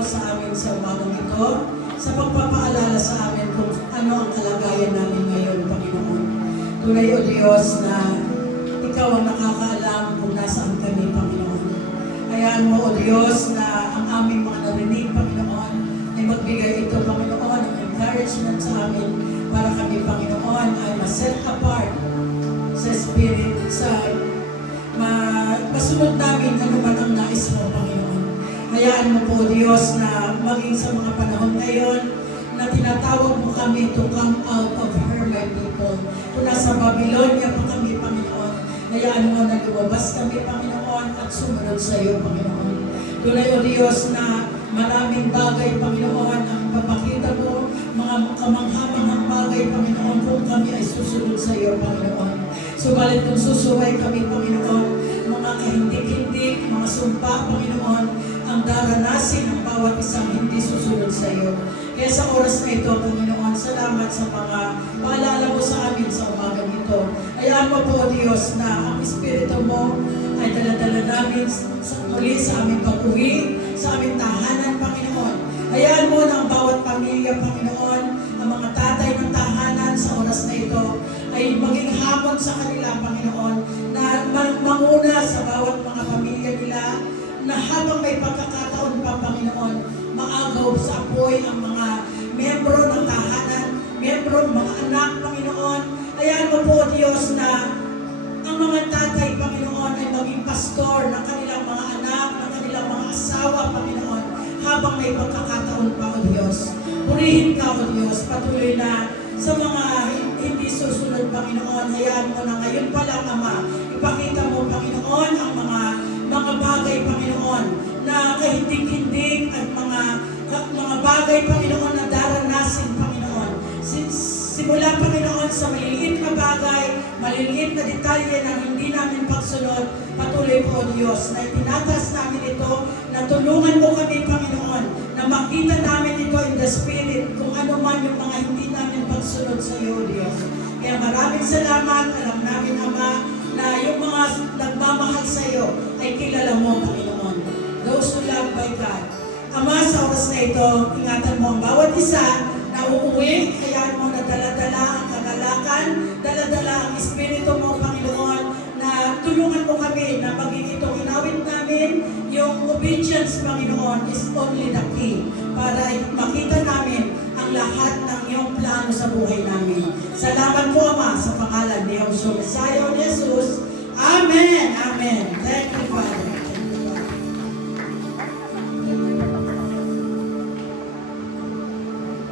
mo sa amin sa umagang ito, sa pagpapaalala sa amin kung ano ang kalagayan namin ngayon, Panginoon. Tunay, O Diyos, na Ikaw ang nakakaalam kung nasaan kami, Panginoon. Hayaan mo, O Diyos, na ang aming mga narinig, Panginoon, ay magbigay ito, Panginoon, ng encouragement sa amin para kami, Panginoon, ay ma-set apart sa Spirit, masunod namin ano man ang nais mo, Panginoon. Hayaan mo po, Diyos, na maging sa mga panahon ngayon na tinatawag mo kami to come out of her, my people. Kung nasa Babylonia pa kami, Panginoon, hayaan mo na lumabas kami, Panginoon, at sumunod sa iyo, Panginoon. Tunay, O Diyos, na maraming bagay, Panginoon, ang papakita mo, mga kamangha-manghang bagay, Panginoon, kung kami ay susunod sa iyo, Panginoon. Subalit kung susuway kami, Panginoon, mga kahindik-hindik, mga sumpa, Panginoon, ang daranasin ng bawat isang hindi susunod sa iyo. Kaya sa oras na ito, Panginoon, salamat sa mga paalala mo sa amin sa umagang ito. Hayaan mo po, Diyos, na ang Espiritu mo ay daladala namin muli sa aming pag-uwi, sa aming tahanan, Panginoon. Hayaan mo na ang bawat pamilya, Panginoon, ang mga tatay ng tahanan sa oras na ito, ay maging hamon sa kanila, Panginoon, na manguna sa bawat mga pamilya nila, na habang may pagkakataon pa, Panginoon, maagaw sa apoy ang mga membro ng tahanan, membro ng mga anak, Panginoon. Hayaan mo po, Diyos, na ang mga tatay, Panginoon, ay maging pastor ng kanilang mga anak, ng kanilang mga asawa, Panginoon, habang may pagkakataon pa, O Diyos. Purihin ka, O Diyos, patuloy na sa mga hindi susunod, Panginoon. Hayaan mo na ngayon pa lang, Ama, ipakita mo, Panginoon, ang mga bagay, Panginoon, na kahindik-hindik at mga bagay, Panginoon, na daranasin, Panginoon. Simula, Panginoon, sa maliliit na bagay, maliliit na detalye na hindi namin pagsunod, patuloy po, Diyos, na itinatas namin ito, na tulungan mo kami, Panginoon, na makita namin ito in the Spirit, kung ano man yung mga hindi namin pagsunod sa iyo, Diyos. Kaya maraming salamat, alam namin, Ama, na yung mga nagmamahal sa iyo ay kilala mo, Panginoon. Those who love by God. Ama, sa oras na ito, ingatan mo ang bawat isa na uuwi, hayaan mo na dala-dala ang kagalakan, dala-dala ang Espiritu mo, Panginoon, na tulungan mo kami na maging itong inawit namin, yung obedience, Panginoon, is only the key para makita namin ang lahat ng iyong plano sa buhay namin. Salamat po, Ama, sa